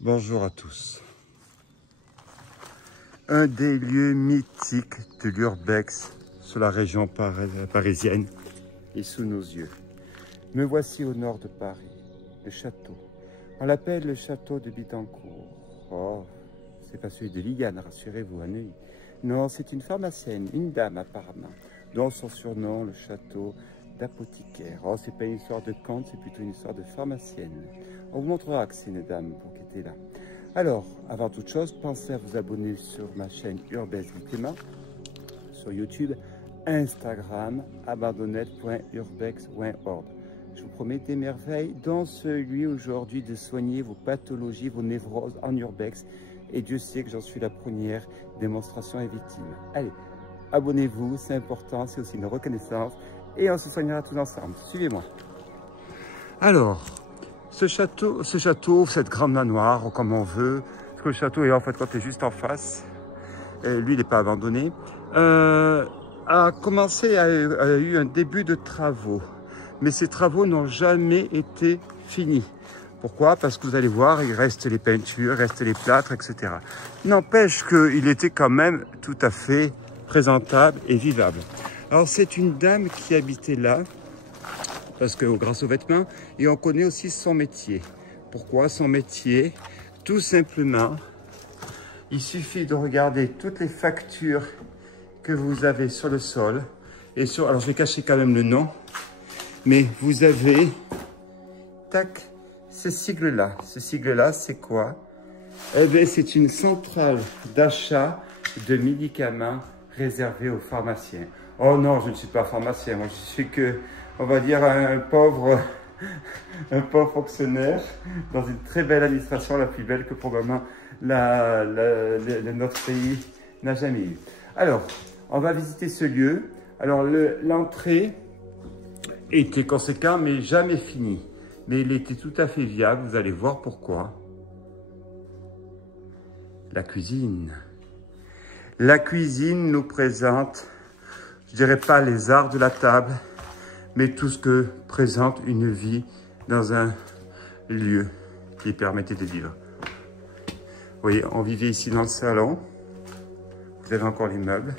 Bonjour à tous. Un des lieux mythiques de l'Urbex sur la région parisienne est sous nos yeux. Me voici au nord de Paris, le château. On l'appelle le château de Bittencourt. Oh, c'est pas celui de Ligane, rassurez-vous, à Neuilly. Non, c'est une pharmacienne, une dame apparemment, dont son surnom, le château d'apothicaire. Oh, c'est pas une histoire de conte, c'est plutôt une histoire de pharmacienne. On vous montrera que c'est une dame pour qui était là. Alors, avant toute chose, pensez à vous abonner sur ma chaîne Urbex Clément, sur YouTube, Instagram, abandonnette.urbex.org. Je vous promets des merveilles dans celui aujourd'hui de soigner vos pathologies, vos névroses en Urbex. Et Dieu sait que j'en suis la première démonstration et victime. Allez, abonnez-vous, c'est important, c'est aussi une reconnaissance. Et on se soignera tous ensemble. Suivez-moi. Alors, ce château, cette grande manoir, comme on veut, parce que le château est en fait quand tu es juste en face, et lui il n'est pas abandonné, a eu un début de travaux. Mais ces travaux n'ont jamais été finis. Pourquoi? Parce que vous allez voir, il reste les peintures, il reste les plâtres, etc. N'empêche qu'il était quand même tout à fait présentable et vivable. Alors c'est une dame qui habitait là, parce que grâce aux vêtements, et on connaît aussi son métier. Pourquoi son métier? Tout simplement, il suffit de regarder toutes les factures que vous avez sur le sol, et sur, alors je vais cacher quand même le nom, mais vous avez, tac, ce sigle-là. Ce sigle-là, c'est quoi? Eh bien, c'est une centrale d'achat de médicaments réservée aux pharmaciens. Oh non, je ne suis pas pharmacien, moi je suis que, on va dire, un pauvre fonctionnaire dans une très belle administration, la plus belle que probablement notre pays n'a jamais eu. Alors, on va visiter ce lieu. Alors, l'entrée était conséquente, mais jamais fini. Mais il était tout à fait viable, vous allez voir pourquoi. La cuisine. La cuisine nous présente, je dirais pas les arts de la table, mais tout ce que présente une vie dans un lieu qui permettait de vivre. Vous voyez, on vivait ici dans le salon. Vous avez encore les meubles,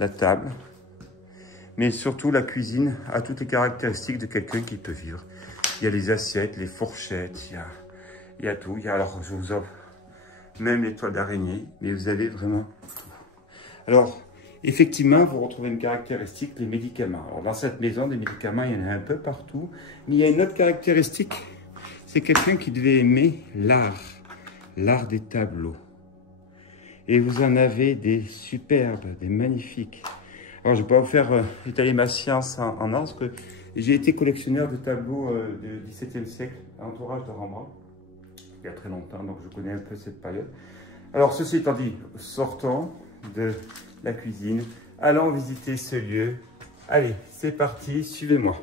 la table. Mais surtout, la cuisine a toutes les caractéristiques de quelqu'un qui peut vivre. Il y a les assiettes, les fourchettes, il y a tout. Alors, je vous offre même les toiles d'araignée, mais vous avez vraiment tout. Alors, effectivement, vous retrouvez une caractéristique, les médicaments. Alors, dans cette maison, des médicaments, il y en a un peu partout. Mais il y a une autre caractéristique, c'est quelqu'un qui devait aimer l'art des tableaux. Et vous en avez des superbes, des magnifiques. Alors, je ne vais pas vous faire étaler ma science en or, parce que j'ai été collectionneur de tableaux du XVIIe siècle, entourage de Rembrandt, il y a très longtemps, donc je connais un peu cette période. Alors, ceci étant dit, sortons de la cuisine, allons visiter ce lieu. Allez, c'est parti, suivez-moi.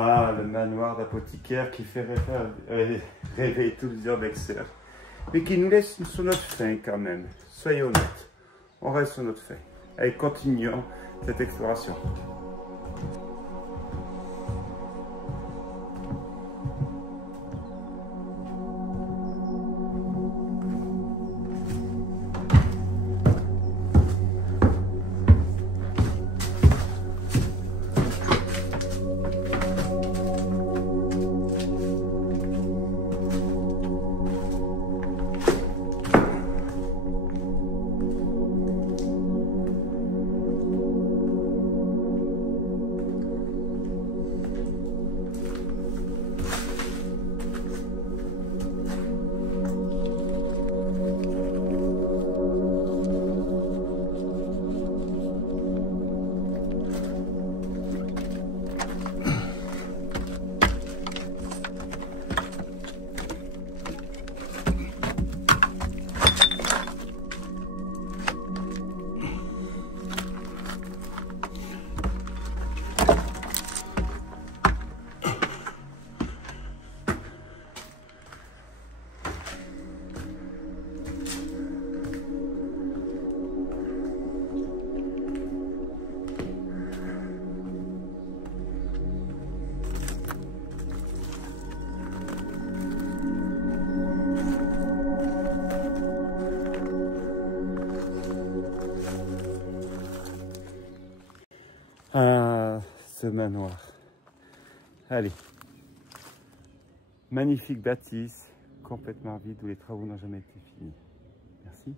Ah, le manoir d'apothicaire qui fait rêver tous les urbexeurs, mais qui nous laisse sur notre faim quand même. Soyons honnêtes, on reste sur notre faim. Allez, continuons cette exploration. Ah, ce manoir. Allez. Magnifique bâtisse, complètement vide, où les travaux n'ont jamais été finis. Merci.